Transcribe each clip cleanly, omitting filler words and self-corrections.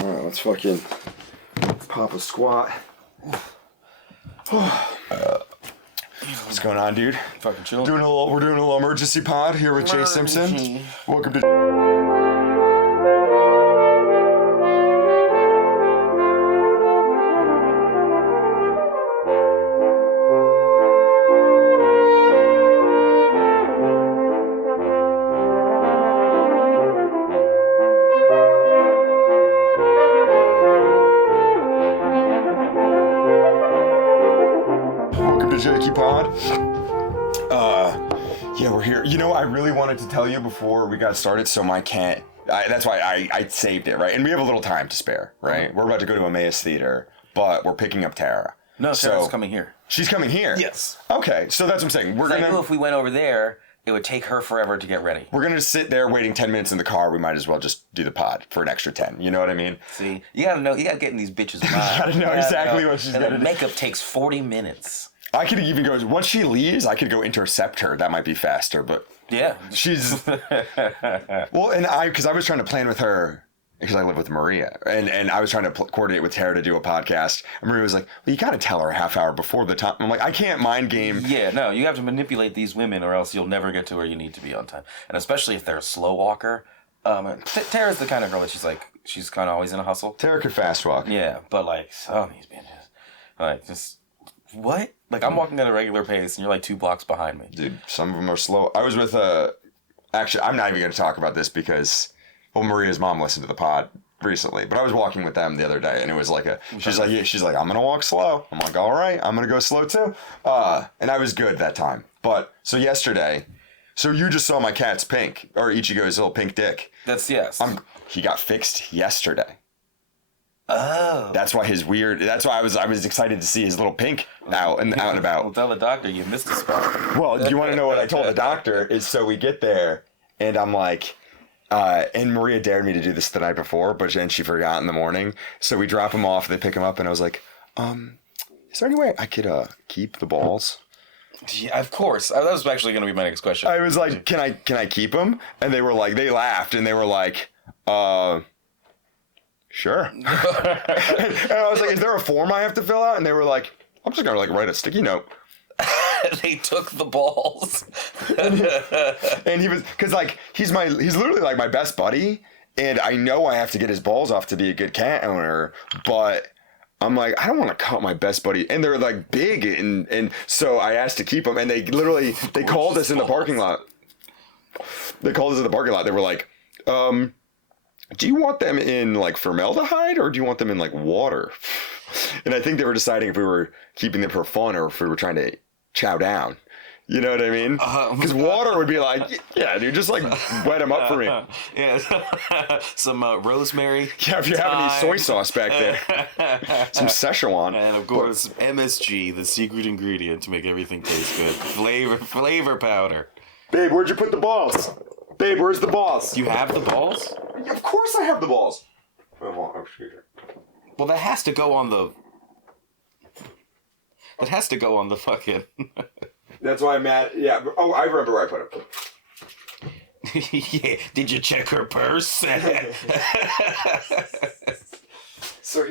Alright, let's fucking pop a squat. What's going on, dude? Fucking chill. We're doing a little emergency pod here with Jay Simpson. Welcome to... Jakey Pod. Yeah, we're here. You know, I really wanted to tell you before we got started, so that's why I saved it, right? And we have a little time to spare, right? We're about to go to Emmaus Theater, but we're picking up Tara. No, Tara's coming here. She's coming here? Yes. Okay, so that's what I'm saying. I knew if we went over there, it would take her forever to get ready. We're going to sit there waiting 10 minutes in the car. We might as well just do the pod for an extra 10. You know what I mean? See, you got to get in these bitches' minds. You got to know exactly what she's going to do. And the makeup takes 40 minutes. I could even go, once she leaves, I could go intercept her. That might be faster, but... Yeah. She's... Well, and because I was trying to plan with her, because I live with Maria, and I was trying to coordinate with Tara to do a podcast, and Maria was like, well, you got to tell her a half hour before the time. I'm like, I can't mind game. Yeah, no, you have to manipulate these women or else you'll never get to where you need to be on time. And especially if they're a slow walker. Tara's the kind of girl that she's kind of always in a hustle. Tara could fast walk. Yeah, but like, some of these bitches, like, just... What? Like, I'm walking at a regular pace, and you're like 2 blocks behind me. Dude, some of them are slow. I was with actually, I'm not even going to talk about this because, well, Maria's mom listened to the pod recently, but I was walking with them the other day, and it was like she's like, I'm going to walk slow. I'm like, all right, I'm going to go slow too. And I was good that time. But, so yesterday, so you just saw my cat's pink, or Ichigo's little pink dick. That's, yes. He got fixed yesterday. Oh. That's why I was excited to see his little pink out and about. Well, tell the doctor you missed a spot. Well, do you want to know what I told the doctor? Is so we get there, and I'm like, and Maria dared me to do this the night before, but then she forgot in the morning. So we drop him off, they pick him up, and I was like, is there any way I could keep the balls? Yeah, of course. That was actually going to be my next question. I was like, can I keep them? And they were like, they laughed, and they were like, sure. And I was like, is there a form I have to fill out? And they were like, I'm just gonna write a sticky note. They took the balls. And he was, cause he's literally like my best buddy, and I know I have to get his balls off to be a good cat owner, but I'm like, I don't want to cut my best buddy, and they're like big, and so I asked to keep them, and they called us in the parking lot. They called us in the parking lot. They were like, do you want them in like formaldehyde or do you want them in like water? And I think they were deciding if we were keeping them for fun or if we were trying to chow down. You know what I mean? Because water would be like, yeah, dude, just like wet them up for me. Yeah, some rosemary. Yeah, if you have any soy sauce back there, some Szechuan, and of course MSG, the secret ingredient to make everything taste good. Flavor powder. Babe, where'd you put the balls? Babe, where's the balls? You have the balls? Of course I have the balls. Well, that has to go on the... That has to go on the fucking... That's why I'm mad. Yeah. Oh, I remember where I put them. Yeah. Did you check her purse? So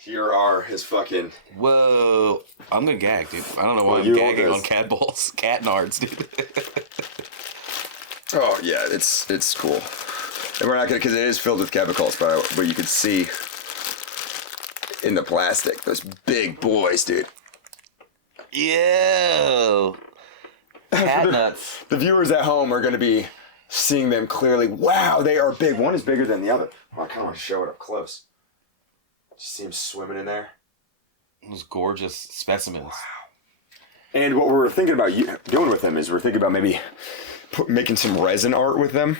here are his fucking... Whoa. I'm gonna gag, dude. I don't know why I'm gagging on cat balls. Cat nards, dude. Oh, yeah. It's cool. And we're not gonna... Because it is filled with chemicals, but you can see in the plastic those big boys, dude. Ew. Cat nuts. The viewers at home are going to be seeing them clearly. Wow, they are big. One is bigger than the other. Oh, I kind of want to show it up close. Just see him swimming in there. Those gorgeous specimens. Wow. And what we're thinking about doing with them is we're thinking about maybe making some resin art with them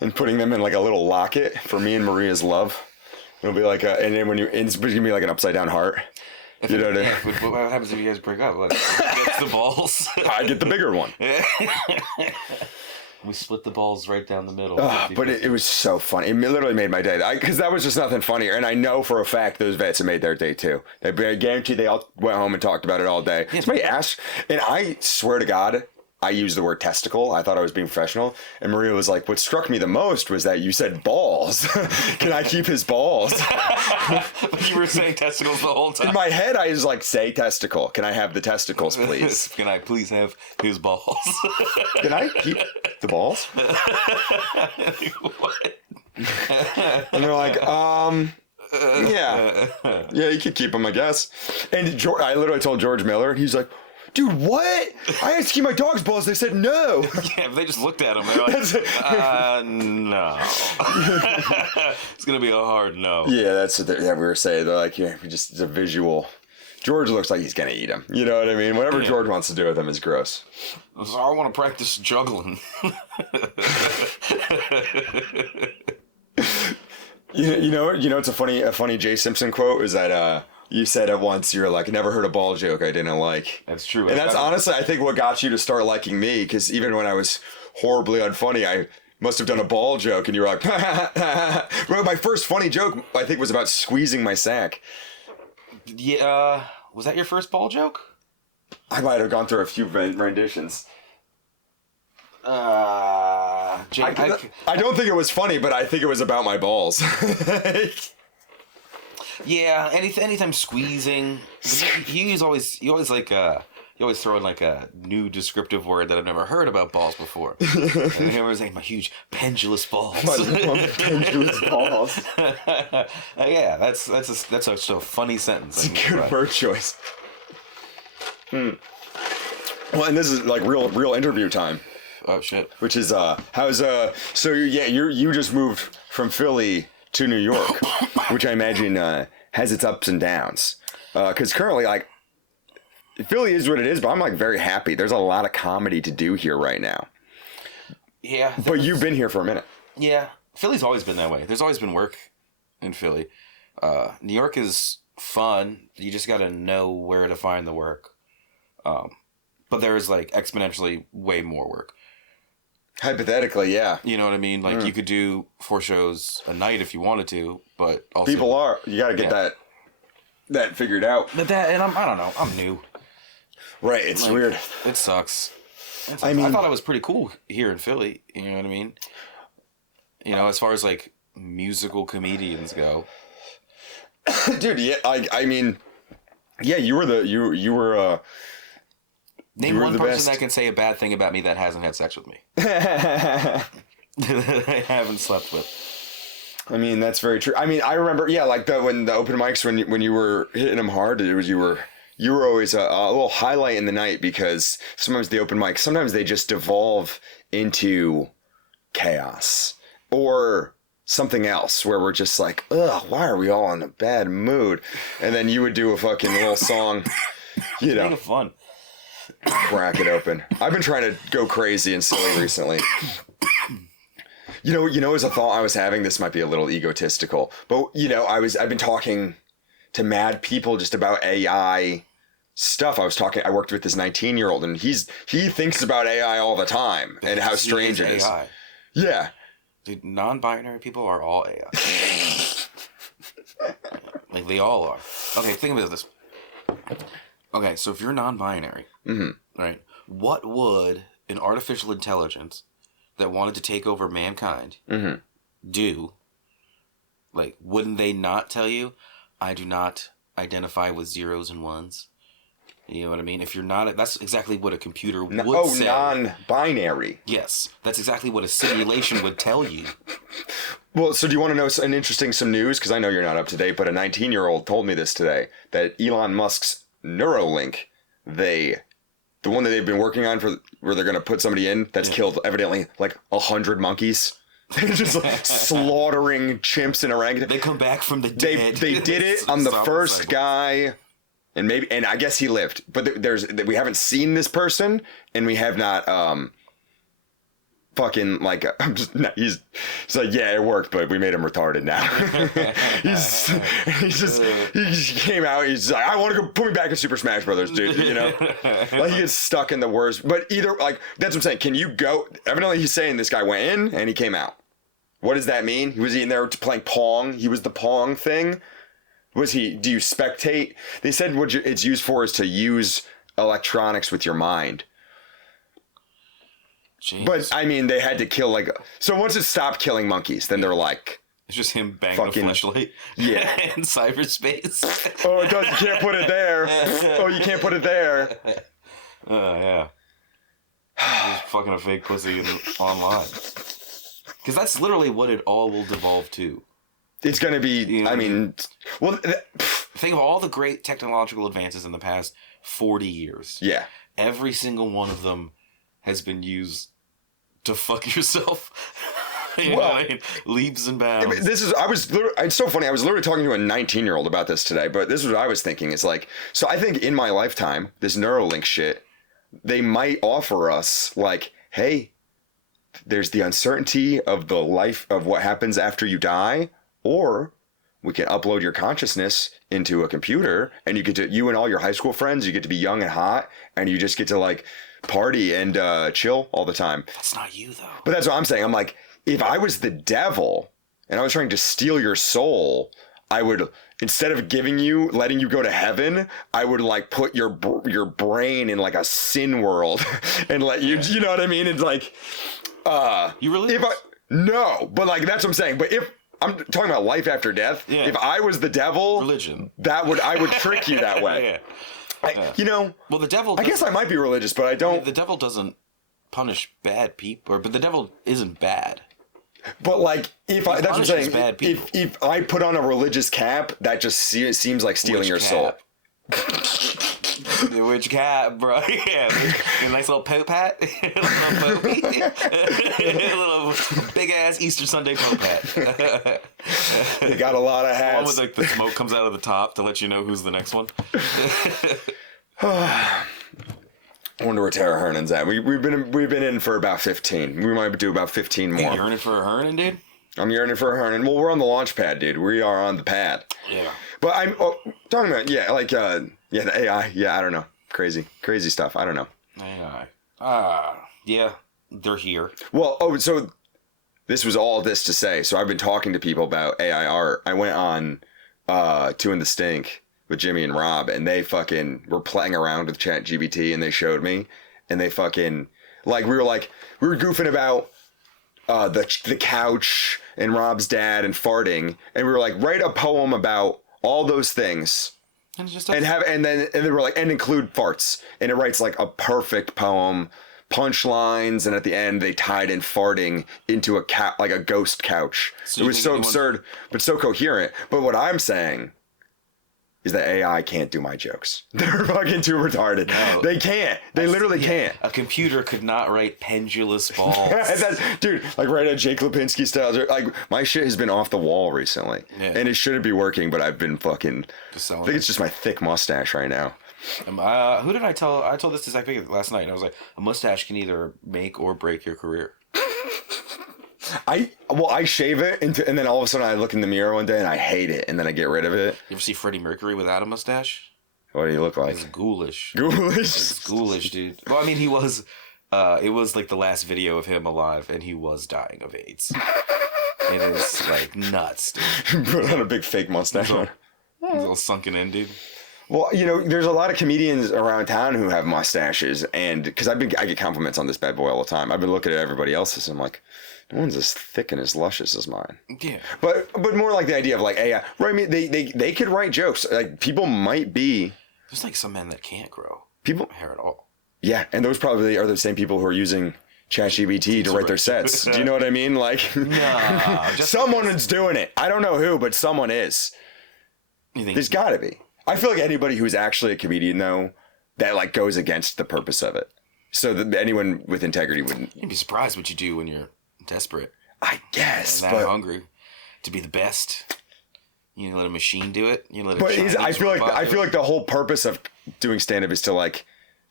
and putting them in like a little locket for me and Maria's love. It'll be like and then it's going to be like an upside down heart. You know what I mean? What happens if you guys break up? Like, gets the balls. I get the bigger one. We split the balls right down the middle. But it was so funny. It literally made my day. Because that was just nothing funnier. And I know for a fact those vets have made their day too. I guarantee they all went home and talked about it all day. Somebody asked, and I swear to God, I used the word testicle. I thought I was being professional. And Maria was like, what struck me the most was that you said balls. Can I keep his balls? You were saying testicles the whole time. In my head, I was like, say testicle. Can I have the testicles, please? Can I please have his balls? Can I keep the balls? What? And they're like, yeah, you could keep them, I guess. And I literally told George Miller, and he's like, dude, what? I asked to keep my dog's balls. They said no. Yeah, they just looked at him. They're like, no. It's going to be a hard no. Yeah, that's what we were saying. They're like, yeah, it's a visual. George looks like he's going to eat him. You know what I mean? Whatever George wants to do with him is gross. So I want to practice juggling. You know, it's a funny Jay Simpson quote is that you said it once, you're like, never heard a ball joke I didn't like. That's true. And that's honestly, I think, what got you to start liking me, because even when I was horribly unfunny, I must have done a ball joke, and you were like, well, my first funny joke, I think, was about squeezing my sack. Yeah, was that your first ball joke? I might have gone through a few renditions. Jay, I don't think it was funny, but I think it was about my balls. Yeah, anytime squeezing, you always throw in like a new descriptive word that I've never heard about balls before. And here was like my huge pendulous balls. Pendulous balls. Yeah, that's a funny sentence. It's a good word choice. Well, and this is like real interview time. Oh shit. Which is so you just moved from Philly to New York, which I imagine has its ups and downs. Because currently, like, Philly is what it is, but I'm like very happy. There's a lot of comedy to do here right now. Yeah. But you've been here for a minute. Yeah, Philly's always been that way. There's always been work in Philly. New York is fun. You just got to know where to find the work. But there's like exponentially way more work. Hypothetically, yeah. You know what I mean? Like you could do 4 shows a night if you wanted to, but also you got to get that figured out. But I don't know. I'm new. Right, it's like, weird. It sucks. I mean, I thought I was pretty cool here in Philly. You know what I mean? You know, as far as like musical comedians go. Dude, yeah, I mean, yeah, you were Name one person that can say a bad thing about me that hasn't had sex with me. That I haven't slept with. I mean, that's very true. I mean, I remember, yeah, like when the open mics, when you were hitting them hard, it was you were always a little highlight in the night, because sometimes the open mics, sometimes they just devolve into chaos or something else where we're just like, ugh, why are we all in a bad mood? And then you would do a fucking little song, you know. Make it fun. Crack it open. I've been trying to go crazy and silly recently. You know, as a thought I was having, this might be a little egotistical, but I've been talking to mad people just about AI stuff. I worked with this 19-year-old, and he thinks about AI all the time and how strange it is. AI. Yeah. Dude, non-binary people are all AI. Like, they all are. Okay, think about this. Okay, so if you're non-binary, right, what would an artificial intelligence that wanted to take over mankind do? Like, wouldn't they not tell you, I do not identify with zeros and ones? You know what I mean? If you're not, that's exactly what a computer would say. Oh, non-binary. Yes, that's exactly what a simulation would tell you. Well, so do you want to know some news? Because I know you're not up to date, but a 19-year-old told me this today, that Elon Musk's Neuralink, the one that they've been working on for where they're going to put somebody in, that's killed evidently like 100 monkeys. They're just like slaughtering chimps and orangutans. They come back from the dead. They did it on the first guy, and I guess he lived, but we haven't seen this person, and we have not fucking like he's like, yeah, it worked, but we made him retarded now. he just came out, he's like, I want to go put me back in Super Smash Brothers, dude, you know. Like, he gets stuck in the worst, but either, like, that's what I'm saying, can you go, evidently he's saying this guy went in and he came out. What does that mean? Was he in there playing Pong? He was the Pong thing? Do you spectate? They said what it's used for is to use electronics with your mind. Jeez. But I mean, they had to kill like. So once it stopped killing monkeys, then they're like. It's just him banging fucking, a fleshlight. Yeah. In cyberspace. Oh, you can't put it there. Oh, you can't put it there. Yeah. Just fucking a fake pussy online. Because that's literally what it all will devolve to. It's going to be, You know, I mean, well... Think of all the great technological advances in the past 40 years. Yeah. Every single one of them has been used to fuck yourself. You know what I mean? Leaps and bounds. It's so funny. I was literally talking to a 19-year-old about this today, but this is what I was thinking. It's like, so I think in my lifetime, this Neuralink shit, they might offer us like, hey, there's the uncertainty of the life of what happens after you die, or we can upload your consciousness into a computer and you and all your high school friends, you get to be young and hot and you just get to like party and chill all the time. That's not you though. But that's what I'm saying. I'm like, if I was the devil and I was trying to steal your soul, I would, instead of letting you go to heaven, I would like put your brain in like a sin world and let you, you know what I mean? It's like, you really? No, but like, that's what I'm saying. But if I'm talking about life after death, if I was the devil, religion, I would trick you that way. Well, the devil, I guess I might be religious, but I don't. The devil doesn't punish bad people, but the devil isn't bad. But like, that's what I'm saying. Bad people. If I put on a religious cap, that just seems like stealing your soul. Which cap, bro? Yeah, a nice little Pope hat, little big ass Easter Sunday Pope hat. You got a lot of hats. One with like the smoke comes out of the top to let you know who's the next one. I wonder where Tara Hernan's at. We've been in for about 15. We might do about 15 more. You yearning for a Hernan, dude? I'm yearning for a Hernan. Well, we're on the launch pad, dude. We are on the pad. Yeah. But I'm talking about the AI. Yeah, I don't know. Crazy stuff. I don't know. AI. Yeah, they're here. Well, so this was all this to say. So I've been talking to people about AI art. I went on Two in the Stink with Jimmy and Rob, and they fucking were playing around with ChatGPT, and they showed me, and they fucking we were goofing about the couch and Rob's dad and farting, and we were like, write a poem about all those things. And then they were like, and include farts, and it writes like a perfect poem, punchlines, and at the end they tied in farting into a ghost couch. So it was so absurd, but so coherent. But what I'm saying is that AI can't do my jokes. They're fucking too retarded. No. They can't. They literally can't. A computer could not write pendulous balls. Dude, like write a Jake Lipinski style. Like, my shit has been off the wall recently. Yeah. And it shouldn't be working, but I've been fucking... I think it's just my thick mustache right now. Who did I tell? I told this to Zach Pickett last night, and I was like, a mustache can either make or break your career. I shave it and then all of a sudden I look in the mirror one day and I hate it and then I get rid of it. You ever see Freddie Mercury without a mustache? What do you look like? It's ghoulish. It's ghoulish, dude. Well, I mean, he was. It was like the last video of him alive, and he was dying of AIDS. It is like nuts, dude. Put on a big fake mustache. He's all sunken in, dude. Well, there's a lot of comedians around town who have mustaches, and because I get compliments on this bad boy all the time. I've been looking at everybody else's, and I'm like, no one's as thick and as luscious as mine. Yeah. But more like the idea of like AI. Right? I mean, they could write jokes. Like, people might be. There's like some men that can't grow hair at all. Yeah, and those probably are the same people who are using ChatGPT to write their sets. Do you know what I mean? Like, someone is doing it. I don't know who, but someone is. There's got to be. I feel like anybody who's actually a comedian, though, that like goes against the purpose of it. So that anyone with integrity wouldn't. You'd be surprised what you do when you're desperate. I guess, and that hungry to be the best. You let a machine do it. I feel like the whole purpose of doing stand-up is to like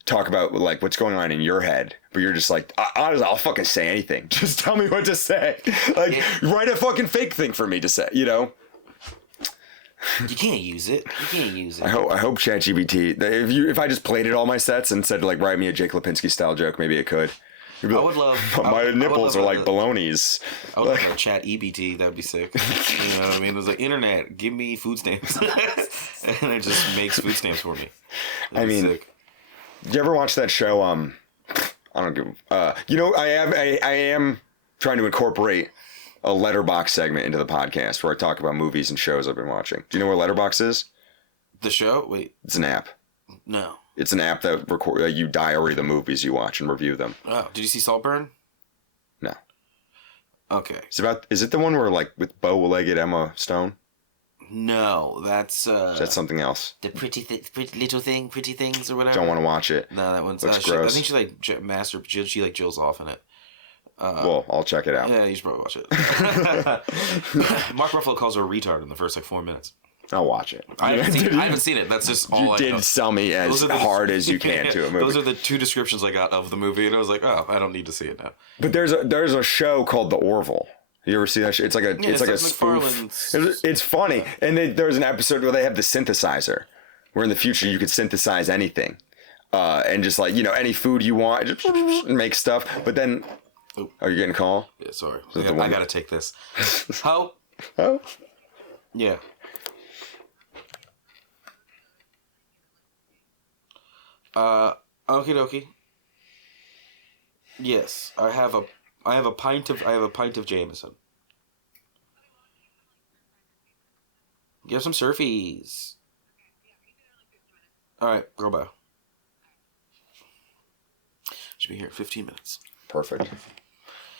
talk about like what's going on in your head, but you're just like, honestly, I'll fucking say anything. Just tell me what to say. Like, write a fucking fake thing for me to say. You can't use it. I hope ChatGPT. If I just played it all my sets and said like write me a Jake Lipinski style joke, maybe it could. I would love. My nipples are like balonies. I would love a chat EBT. That'd be sick. You know what I mean? It was like, internet, give me food stamps, and it just makes food stamps for me. I mean, sick. Did you ever watch that show? I don't give. I am trying to incorporate a Letterbox segment into the podcast where I talk about movies and shows I've been watching. Do you know what Letterbox is? The show? Wait. It's an app. No. It's an app that you diary the movies you watch and review them. Oh, did you see Saltburn? No. Okay. Is it the one where like with bow-legged Emma Stone? No, that's something else. The pretty little thing, pretty things or whatever. Don't want to watch it. No, that one's looks gross. I think she like she like jills off in it. Well, I'll check it out. Yeah, you should probably watch it. Mark Ruffalo calls her a retard in the first like 4 minutes. I'll watch it. I haven't seen it. That's just all I know. You did sell me as hard as you can to a movie. Those are the 2 descriptions I got of the movie, and I was like, oh, I don't need to see it now. But there's a show called The Orville. You ever see that shit? It's like a spoof. It's funny. And there's an episode where they have the synthesizer, where in the future you could synthesize anything. And just like, any food you want, just make stuff. But then, are you getting a call? Yeah, sorry. I gotta take this. How? Oh? Yeah. Okie dokie. Yes, I have a pint of Jameson. Get some surfies. All right, girl, bye. Should be here in 15 minutes. Perfect.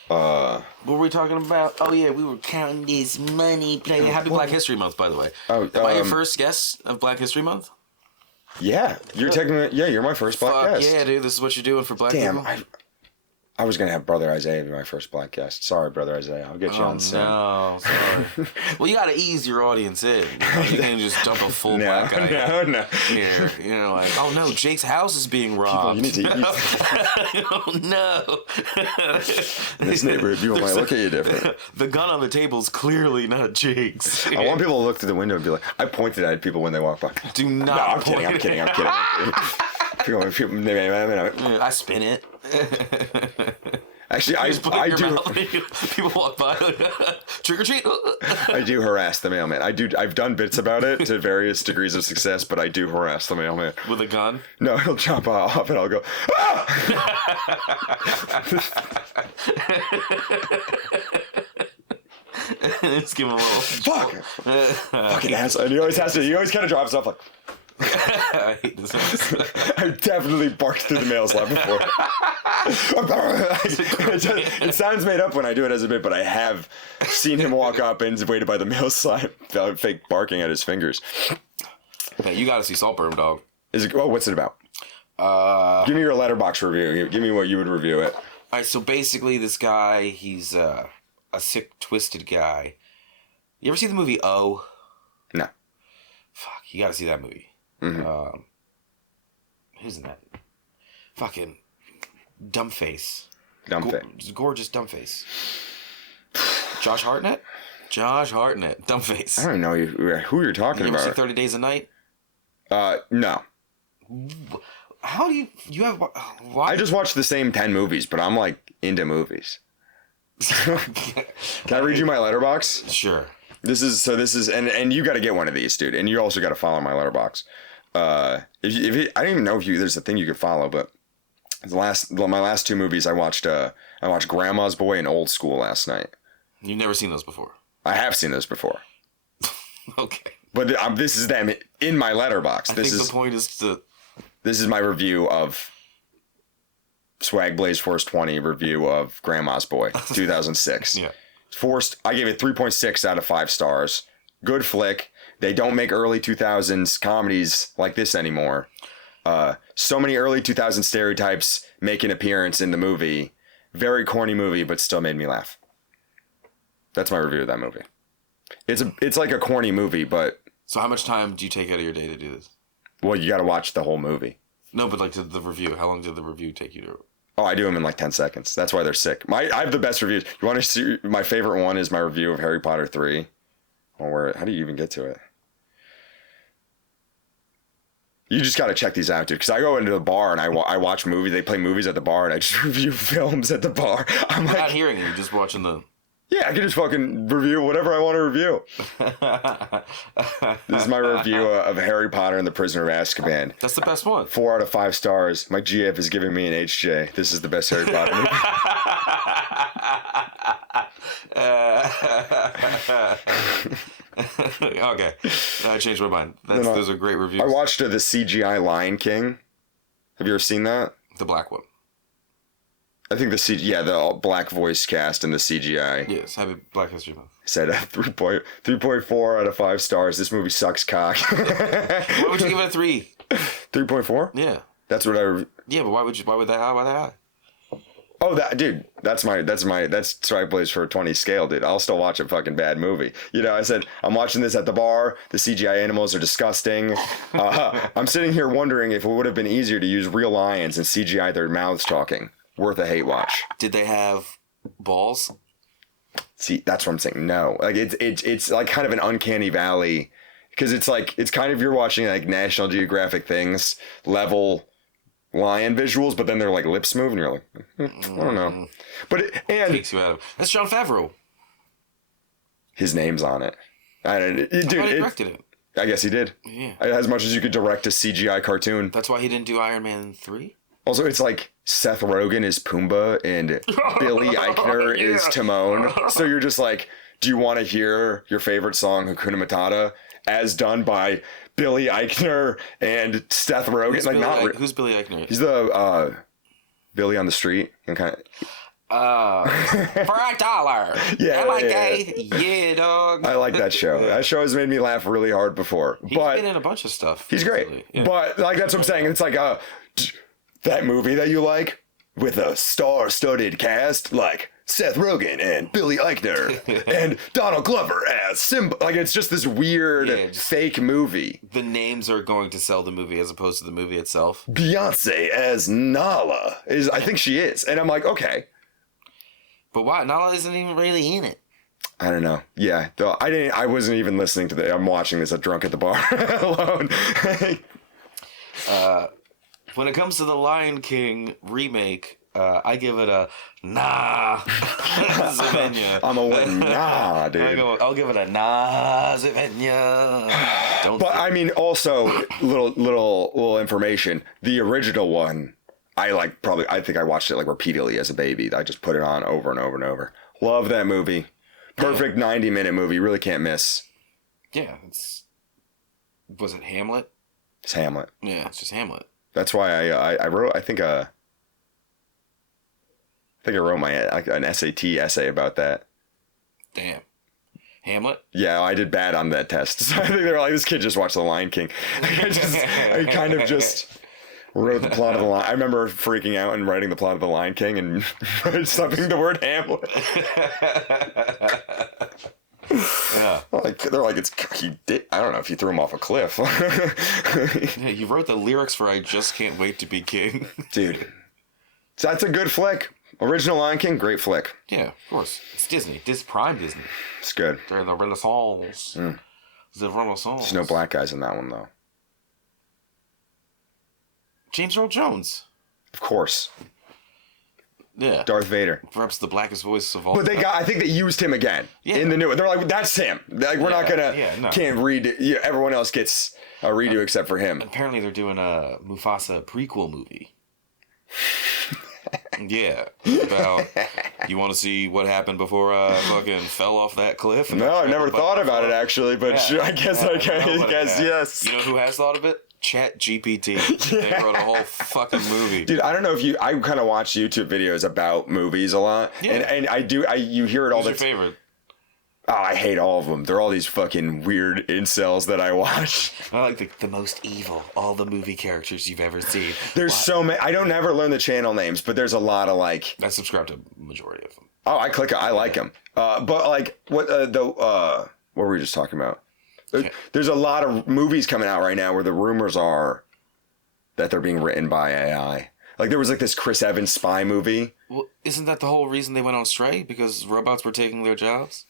What were we talking about? Oh yeah, we were counting this money. Happy Black History Month, by the way. Oh, am I your first guest of Black History Month? Yeah, you're my first black guest. Yeah, dude, this is what you're doing for black people. I was gonna have Brother Isaiah be my first black guest. Sorry, Brother Isaiah. I'll get you on soon. No, sorry. Well, you gotta ease your audience in. You can't just dump a full black guy No. here. Like, oh no, Jake's house is being robbed. People, you need to oh no. In this neighborhood, people might look at you different. The gun on the table is clearly not Jake's. I want people to look through the window and be like, I pointed at people when they walk by. Do not. No, I'm kidding. I spin it. Actually, I do. People walk by, trick or treat. I do harass the mailman. I've done bits about it to various degrees of success, but I do harass the mailman with a gun. No, he'll jump off, and I'll go. Ah! Just give him a little fucking asshole. And he always kind of drops off like. I hate this episode. I've definitely barked through the mail slot before. It sounds made up when I do it as a bit, but I have seen him walk up and waited by the mail slot, fake barking at his fingers. Hey, you gotta see Saltburn, dog. What's it about? Give me your Letterbox review. Give me what you would review it. All right, so basically this guy, he's a sick, twisted guy. You ever see the movie O? No. Fuck, you gotta see that movie. Mm-hmm. Who's in that? Fucking Dumbface. Gorgeous Dumbface. Josh Hartnett? Dumbface. I don't know who you're talking about. You ever see 30 Days a Night? No. How do you have... Why? I just watched the same 10 movies, but I'm like into movies. Can I read you my Letterbox? Sure. This is and you got to get one of these, dude. And you also got to follow my Letterbox. I don't even know if there's a thing you could follow, but my last 2 movies I watched Grandma's Boy and Old School last night. You've never seen those before. I have seen those before. Okay. But this is them in my Letterbox. I think the point is to. This is my review of Swag Blaze Force 20 review of Grandma's Boy 2006. Yeah. I gave it 3.6 out of 5 stars. Good flick. They don't make early 2000s comedies like this anymore. So many early 2000s stereotypes make an appearance in the movie. Very corny movie, but still made me laugh. That's my review of that movie. It's like a corny movie, but... So how much time do you take out of your day to do this? Well, you got to watch the whole movie. No, but like the review. How long did the review take you to... Oh, I do them in like 10 seconds. That's why they're sick. I have the best reviews. You want to see? My favorite one is my review of Harry Potter 3. How do you even get to it? You just got to check these out, dude. Because I go into the bar and I watch movies. They play movies at the bar and I just review films at the bar. I'm not hearing you. Just watching the... Yeah, I can just fucking review whatever I want to review. This is my review of Harry Potter and the Prisoner of Azkaban. That's the best one. 4 out of 5 stars. My GF is giving me an HJ. This is the best Harry Potter movie. Okay, I changed my mind. Those are great reviews. I watched the CGI Lion King. Have you ever seen that? The black one. I think the all black voice cast and the CGI. Yes, happy Black History Month. Said 3.4 out of 5 stars. This movie sucks cock. Why would you give it a 3? 3.4? Yeah. That's what I. Yeah, but why that high? Oh, that's Strike Blaze for a 20 scale, dude. I'll still watch a fucking bad movie. You know, I said, I'm watching this at the bar. The CGI animals are disgusting. I'm sitting here wondering if it would have been easier to use real lions and CGI their mouths talking. Worth a hate watch. Did they have balls? See, that's what I'm saying. No, like it's like kind of an uncanny valley because it's like it's kind of you're watching like National Geographic things level lion visuals, but then they're like lips move and you're like, I don't know. But takes you out of that's Jon Favreau. His name's on it. Dude, he directed it. I guess he did. Yeah. As much as you could direct a CGI cartoon. That's why he didn't do Iron Man 3. Also, it's like Seth Rogen is Pumbaa and Billy Eichner is Timon. So you're just like, do you want to hear your favorite song, Hakuna Matata, as done by Billy Eichner and Seth Rogen? Who's Billy Eichner? He's the Billy on the street and kind of. For $1. Yeah, yeah, dog. I like that show. That show has made me laugh really hard before. He's been in a bunch of stuff. He's great. Yeah. But like that's what I'm saying. It's like that movie that you like with a star-studded cast like Seth Rogen and Billy Eichner and Donald Glover as Simba. Like it's just this weird fake movie. The names are going to sell the movie as opposed to the movie itself. Beyonce as Nala I think she is, and I'm like, okay. But why? Nala isn't even really in it. I don't know. Yeah, I wasn't even listening to I'm watching this drunk at the bar alone. When it comes to the Lion King remake, I give it a nah. Zavenya. I'm a nah, dude. I'll give it a nah, Zavenya. I mean, also little information. The original one, I think I watched it like repeatedly as a baby. I just put it on over and over and over. Love that movie. Perfect 90-minute movie. Really can't miss. Yeah, was it Hamlet? It's Hamlet. Yeah, it's just Hamlet. That's why I wrote. I think I wrote an SAT essay about that. Damn. Hamlet? Yeah, I did bad on that test. So I think they were like, this kid just watched The Lion King. I kind of just wrote the plot of The Lion. I remember freaking out and writing the plot of The Lion King and stuffing the word Hamlet. Yeah. They're like, he did. I don't know if you threw him off a cliff. Yeah, you wrote the lyrics for I Just Can't Wait to Be King. Dude. That's a good flick. Original Lion King, great flick. Yeah, of course. It's Disney. Prime Disney. It's good. They're the Renaissance. The Renaissance. There's no black guys in that one, though. James Earl Jones. Of course. Yeah. Darth Vader. Perhaps the blackest voice of all. But I think they used him again in the new one. They're like, that's him. Like, we're not gonna, can't redo. Everyone else gets a redo except for him. Apparently they're doing a Mufasa prequel movie. Yeah. About, you want to see what happened before I fucking fell off that cliff? No, I never thought about it actually, but sure, I guess yes. You know who has thought of it? Chat GPT. They wrote a whole fucking movie. Dude, I don't know if I kind of watch YouTube videos about movies a lot. Yeah. And you hear it all the time. Who's your favorite? Oh, I hate all of them. They're all these fucking weird incels that I watch. I like the most evil, all the movie characters you've ever seen. There's so many. I don't ever learn the channel names, but there's a lot of like. I subscribe to the majority of them. Oh, I click it. I like them. But like, what were we just talking about? There's a lot of movies coming out right now where the rumors are that they're being written by AI. Like there was like this Chris Evans spy movie. Well, isn't that the whole reason they went on strike? Because robots were taking their jobs?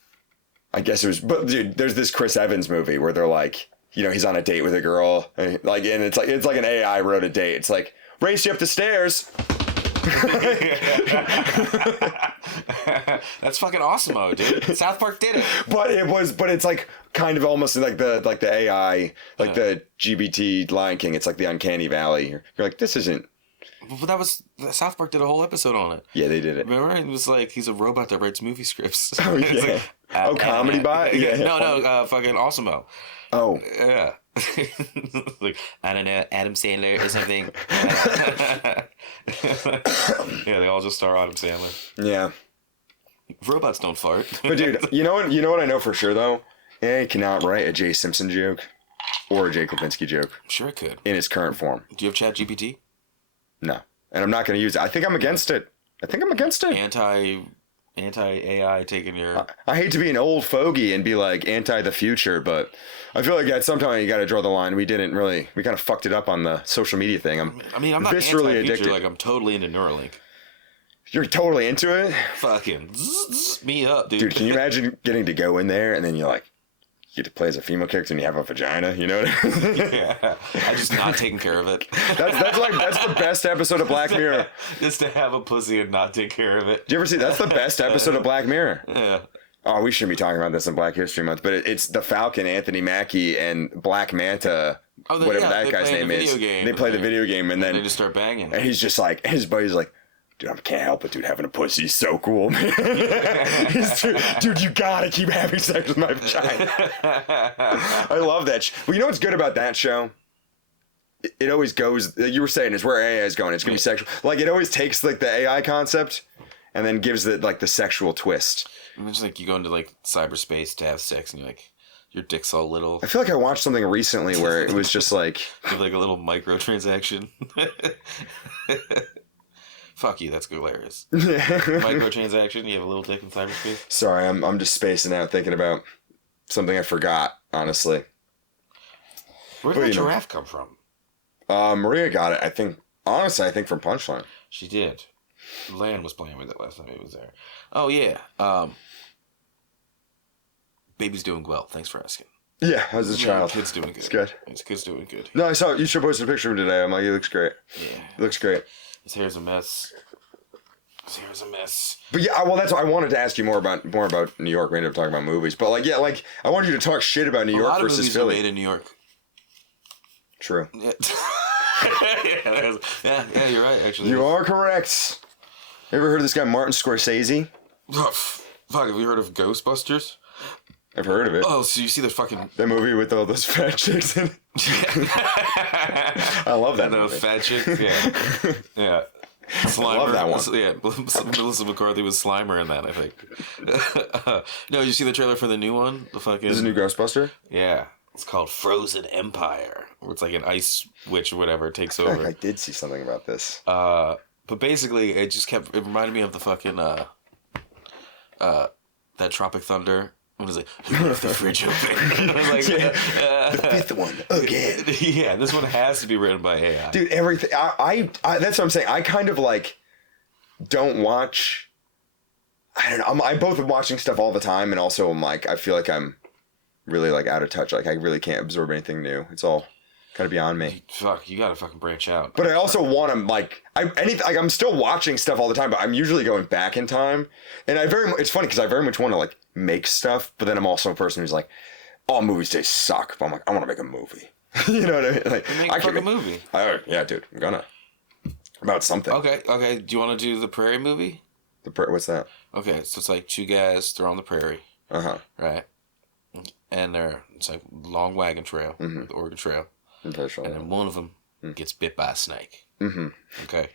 I guess it was, but dude, there's this Chris Evans movie where they're like, he's on a date with a girl, and it's like an AI wrote a date. It's like, race you up the stairs. That's fucking awesome, dude. South Park did it. But it's like kind of almost like the AI, like the GBT Lion King. It's like the uncanny valley. You're like, this isn't. But South Park did a whole episode on it. Yeah, they did it. Remember, it was like he's a robot that writes movie scripts. Oh yeah. Like, Comedy bot. Yeah. No, fucking Awesomeo. Oh. Yeah. Like, I don't know, Adam Sandler or something. Yeah, they all just star Adam Sandler. Yeah. Robots don't fart. But dude, you know what I know for sure though? AI cannot write a Jay Simpson joke or a Jay Kopinski joke. I'm sure it could. In its current form. Do you have ChatGPT? No. And I'm not going to use it. I think I'm against it. Anti-AI taking your... I hate to be an old fogey and be like anti the future, but I feel like at some time you got to draw the line. We kind of fucked it up on the social media thing. I'm not viscerally anti-future, addicted. like I'm totally into Neuralink. You're totally into it? Fucking zzz me up, dude. Dude, can you imagine getting to go in there and then you're like, you get to play as a female character and you have a vagina, you know what I mean? Yeah, I'm just not taking care of it. That's the best episode of Black Mirror. Just to have a pussy and not take care of it. Do you ever see, that's the best episode of Black Mirror. Yeah. Oh, we shouldn't be talking about this in Black History Month, but it's the Falcon, Anthony Mackie, and Black Manta, whatever that guy's name is. They play the video game and then they just start banging. And he's just like, and his buddy's like, dude, I can't help it, dude. Having a pussy is so cool, man. Dude, you gotta keep having sex with my vagina. I love that. Well, you know what's good about that show? It always goes. You were saying is where AI is going. It's gonna be sexual. Like it always takes like the AI concept and then gives it like the sexual twist. Imagine like you go into like cyberspace to have sex and you're like, your dick's all little. I feel like I watched something recently where it was just like, like a little microtransaction. Fuck you, that's hilarious. Microtransaction, you have a little dick in cyberspace? Sorry, I'm just spacing out thinking about something I forgot, honestly. Where did the giraffe come from? Maria got it, I think from Punchline. She did. Lan was playing with it last time he was there. Oh, yeah. Baby's doing well, thanks for asking. Yeah, as a child. Kid's doing good. It's good. His kid's doing good. No, I saw you should post a picture of him today. I'm like, he looks great. Yeah. He looks great. His hair's a mess. But yeah, well, that's why I wanted to ask you more about New York. We ended up talking about movies, but like, yeah, like I wanted you to talk shit about New York versus Philly. A lot of movies are made in New York. True. Yeah. yeah, you're right. Actually, you are correct. You ever heard of this guy Martin Scorsese? Oh, fuck, have you heard of Ghostbusters? I've heard of it. Oh, so you see the fucking... That movie with all those fat chicks in it? I love that movie. Those fat chicks, yeah. Yeah. Slimer. I love that one. Yeah, Melissa McCarthy was Slimer in that, I think. No, did you see the trailer for the new one? The fucking... This is a new Ghostbuster? Yeah. It's called Frozen Empire, where it's like an ice witch or whatever takes I over. feel like I did see something about this. But basically, it reminded me of the fucking, that Tropic Thunder. What is it? Who left the fridge open? Like, the fifth one again. Yeah, this one has to be written by AI. Dude, everything. I that's what I'm saying. I kind of like don't watch. I don't know. I'm both watching stuff all the time, and also I'm like I feel like I'm really like out of touch. Like I really can't absorb anything new. It's all kind of beyond me. Fuck, you gotta fucking branch out. But I also want to like I'm still watching stuff all the time, but I'm usually going back in time, and it's funny because I very much want to like make stuff, but then I'm also a person who's like, all movies today suck. But I'm like, I want to make a movie. You know what I mean? Like, I can make a movie. Yeah, dude, I'm gonna about something. Okay. Do you want to do the Prairie movie? What's that? Okay, so it's like two guys, they're on the prairie. Right. And it's like long wagon trail, the Oregon Trail. And then one of them gets bit by a snake. Okay.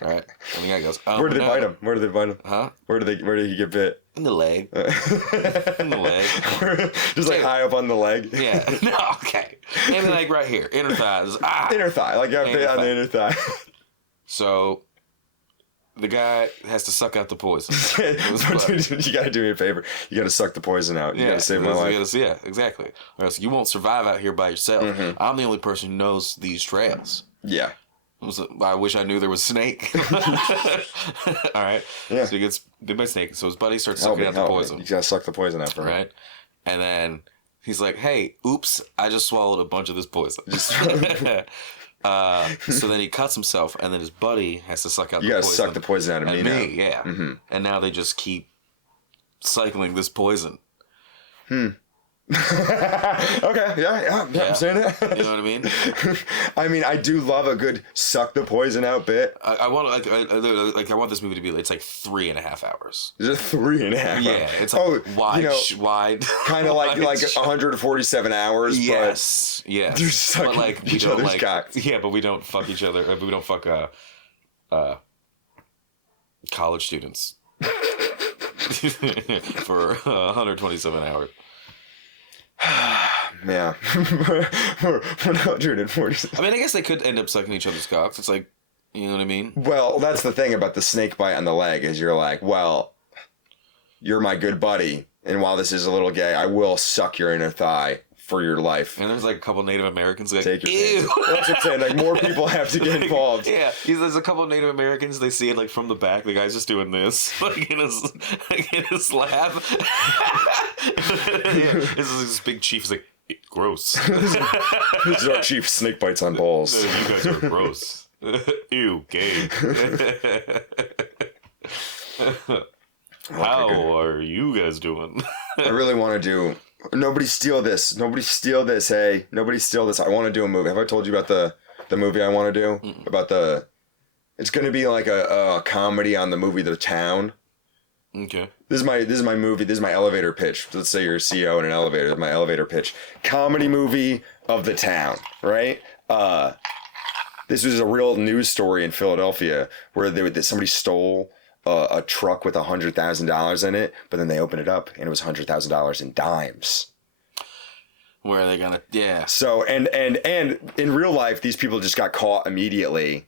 Right. And the guy goes, where did they bite him? Huh? Where did he get bit? In the leg. In the leg. Just like high up on the leg. Yeah. No, okay. Maybe like right here. Inner thigh. Inner thigh. Like got bit on the inner thigh. So the guy has to suck out the poison. You gotta do me a favor. You gotta suck the poison out. You gotta save my life. Yeah, exactly. Or else you won't survive out here by yourself. I'm the only person who knows these trails. Yeah. I wish I knew there was snake. All right. Yeah. So he gets bit by snake. So his buddy starts sucking out the poison. You gotta suck the poison out for him. Right. And then he's like, "Hey, oops! I just swallowed a bunch of this poison." So then he cuts himself, and then his buddy has to suck out You the gotta poison. suck the poison out of me now. Yeah. Mm-hmm. And now they just keep cycling this poison. Okay, yeah, I'm saying it. You know what I mean? I mean, I do love a good suck the poison out bit. I want I want this movie to be. It's like 3.5 hours. Is it 3.5? Yeah, it's like wide, kind of like 147 hours. Yes, but yes. You're sucking but like each other's cocks. Yeah, but we don't fuck each other. We don't fuck college students for 127 hours. Yeah. 147. I mean, I guess they could end up sucking each other's cocks. It's like, you know what I mean? Well, that's the thing about the snake bite on the leg is you're like, well, you're my good buddy, and while this is a little gay, I will suck your inner thigh for your life. And there's like a couple Native Americans like, Take your ew. That's what I'm saying. Like, more people have to get involved. Yeah, there's a couple of Native Americans. They see it like from the back. The guy's just doing this, like in his lab. This is this big chief. He's like, gross. This is our chief, snake bites on balls. You guys are gross. Ew, gay. How are you guys doing? I really want to do. Nobody steal this. Nobody steal this. Hey, nobody steal this. I want to do a movie. Have I told you about the movie I want to do? Mm-mm. About the. It's going to be like a comedy on the movie The Town. Okay. This is my movie. This is my elevator pitch. Let's say you're a CEO in an elevator. This is my elevator pitch. Comedy movie of The Town, right? This was a real news story in Philadelphia where somebody stole a truck with $100,000 in it, but then they opened it up and it was $100,000 in dimes. Where are they gonna? Yeah. So and in real life, these people just got caught immediately.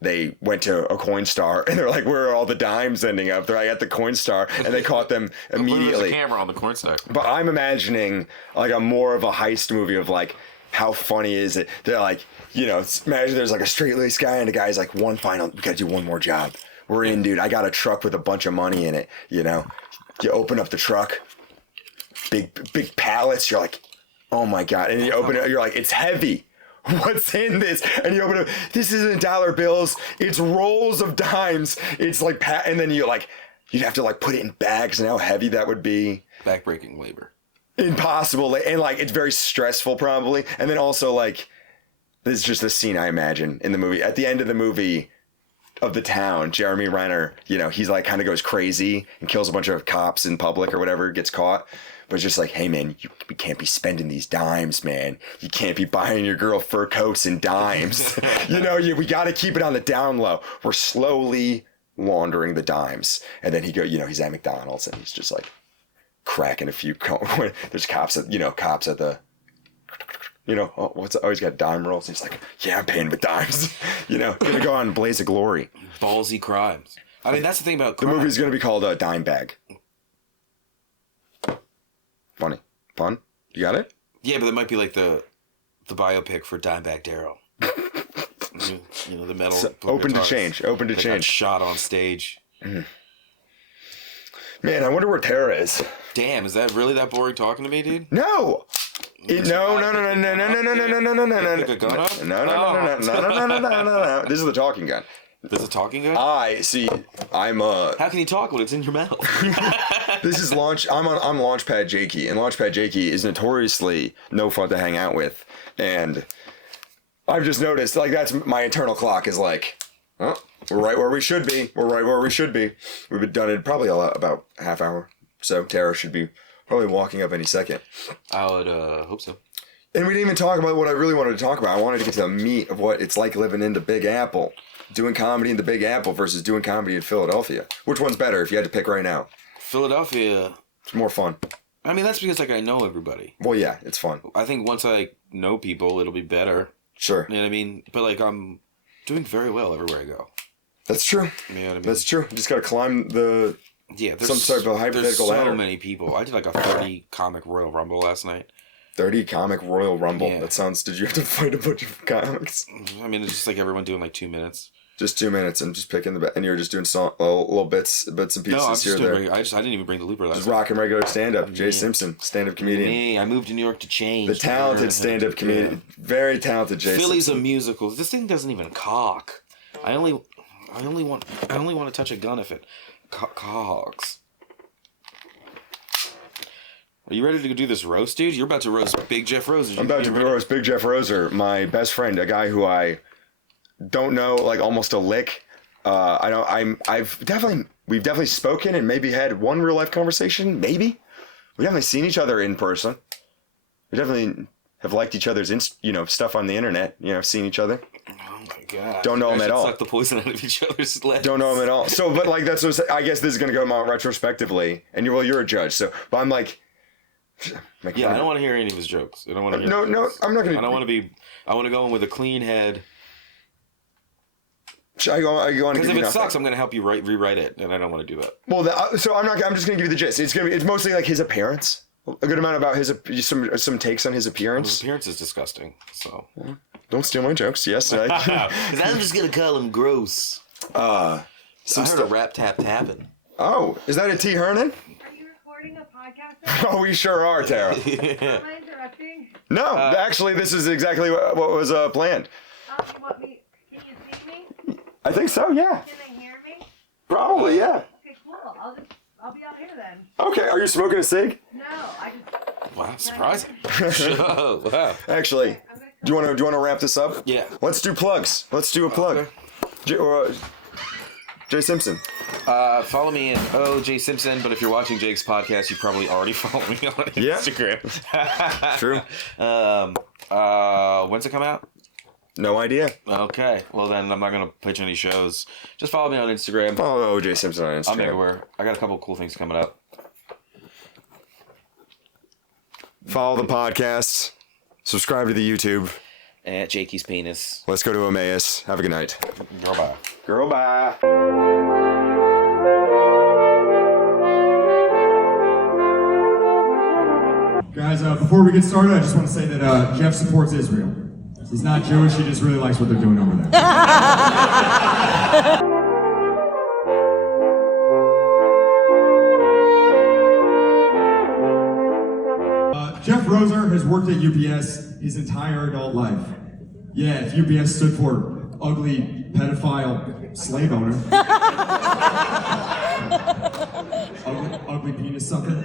They went to a Coinstar and they're like, "Where are all the dimes ending up?" They're like at the Coinstar, and they caught them immediately. There's a camera on the Coinstar. But I'm imagining like a more of a heist movie of like, how funny is it? They're like, imagine there's like a straight-laced guy and the guy's like, we gotta do one more job. We're in, dude. I got a truck with a bunch of money in it. You open up the truck, big pallets. You're like, oh my God. And you open it, you're like, it's heavy. What's in this? And you open it, this isn't dollar bills. It's rolls of dimes. It's like, and then you'd have to like put it in bags and how heavy that would be. Backbreaking labor. Impossible. And like, it's very stressful probably. And then also like, this is just the scene I imagine in the movie. At the end of the movie, of The Town, Jeremy Renner, he's like kind of goes crazy and kills a bunch of cops in public or whatever, gets caught. But it's just like, hey man, we can't be spending these dimes, man. You can't be buying your girl fur coats and dimes. We got to keep it on the down low. We're slowly laundering the dimes. And then he's at McDonald's and he's just like cracking a few. There's cops at the. He's got dime rolls. He's like, yeah, I'm paying with dimes. Gonna go on Blaze of Glory. Ballsy crimes. I mean, that's the thing about crime. The movie's gonna be called Dime Bag. Funny. Fun? You got it? Yeah, but it might be like the biopic for Dimebag Darrell. The metal. So, open to change. Open to that change. Got shot on stage. Mm-hmm. Man, I wonder where Tara is. Damn, is that really that boring talking to me, dude? No. No. Pick a gun up? No. This is the talking gun. There's a talking gun? I see. I'm How can you talk when it's in your mouth? This is launch. I'm Launchpad Jakey, and Launchpad Jakey is notoriously no fun to hang out with. And I've just noticed, like, that's my internal clock is like, oh, we're right where we should be. We're right where we should be. We've been done it probably about half hour. So Tara should be probably walking up any second. I would hope so. And we didn't even talk about what I really wanted to talk about. I wanted to get to the meat of what it's like living in the Big Apple. Doing comedy in the Big Apple versus doing comedy in Philadelphia. Which one's better if you had to pick right now? Philadelphia. It's more fun. I mean, that's because, like, I know everybody. Well, yeah, it's fun. I think once I know people, it'll be better. Sure. You know what I mean? But, like, I'm doing very well everywhere I go. That's true. You know what I mean? That's true. You just got to climb the... Yeah, some type of hypothetical ladder. There's so many people. I did, like, a 30 comic Royal Rumble last night. 30 comic Royal Rumble. Yeah. That sounds... Did you have to fight a bunch of comics? I mean, it's just like everyone doing, like, 2 minutes. Just 2 minutes. I'm just picking and you're just doing little bits and pieces No, I'm just here. doing I didn't even bring the looper. Just rocking regular stand-up. Jay Simpson, stand-up comedian. Me, I moved to New York to change. The talented stand-up comedian. Very talented Jay Philly's Simpson. a musical. This thing doesn't even cock. I only want to touch a gun if it cocks. Are you ready to do this roast, dude? You're about to roast Big Jeff Roser. I'm about to roast Big Jeff Roser, my best friend, a guy who I don't know like almost a lick. We've definitely spoken and maybe had one real life conversation. Maybe we definitely seen each other in person. We definitely have liked each other's stuff on the internet. Seen each other. Oh my god! Don't know him at all. Suck the poison out of each other's legs. Don't know him at all. So, but like that's what I guess this is gonna go out retrospectively, and you're a judge. So, but I'm like. Yeah, I don't want to hear any of his jokes. I don't want to hear. No, I'm not gonna. I don't want to be. I want to go in with a clean head. I go on because if it sucks, I'm going to help you rewrite it, and I don't want to do that. Well, so I'm just going to give you the gist. It's mostly like his appearance. A good amount about some takes on his appearance. His appearance is disgusting. So don't steal my jokes. Yes, because I'm just going to call him gross. I heard a rap tapping. Oh, is that a T. Hernan? A podcast? Oh, we sure are, Tara. Am I interrupting? No, actually, this is exactly what was planned. Can you see me? I think so. Yeah. Can they hear me? Probably. Yeah. Okay, cool. I'll be out here then. Okay. Are you smoking a cig? No, I just. Wow, surprising. Oh, wow. Actually, do you want to wrap this up? Yeah. Let's do plugs. Let's do a plug. Okay. Jay Simpson. Follow me at Jay Simpson, but if you're watching Jake's podcast, you probably already follow me on Instagram. True. When's it come out? No idea. Okay. Well, then I'm not going to pitch any shows. Just follow me on Instagram. Follow Jay Simpson on Instagram. I'm everywhere. I got a couple of cool things coming up. Follow the podcast. Subscribe to the YouTube. At Jakey's Penis. Let's go to Emmaus. Have a good night. Girl, bye. Girl, bye. Guys, before we get started, I just want to say that Jeff supports Israel. He's not Jewish, he just really likes what they're doing over there. Jeff Roser has worked at UPS his entire adult life. Yeah, if UPS stood for ugly, pedophile, slave owner. ugly penis sucker.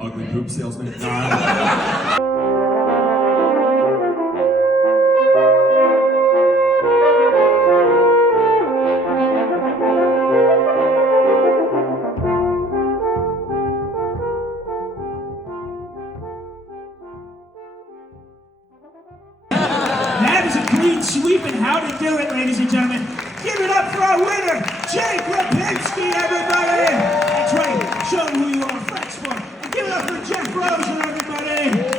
Ugly poop salesman. That is a clean sweep, and how to do it, ladies and gentlemen. Give it up for our winner, Jake Rapinski, everybody! That's right, show them who you are, flex for. Give it up for Jeff Roser, everybody!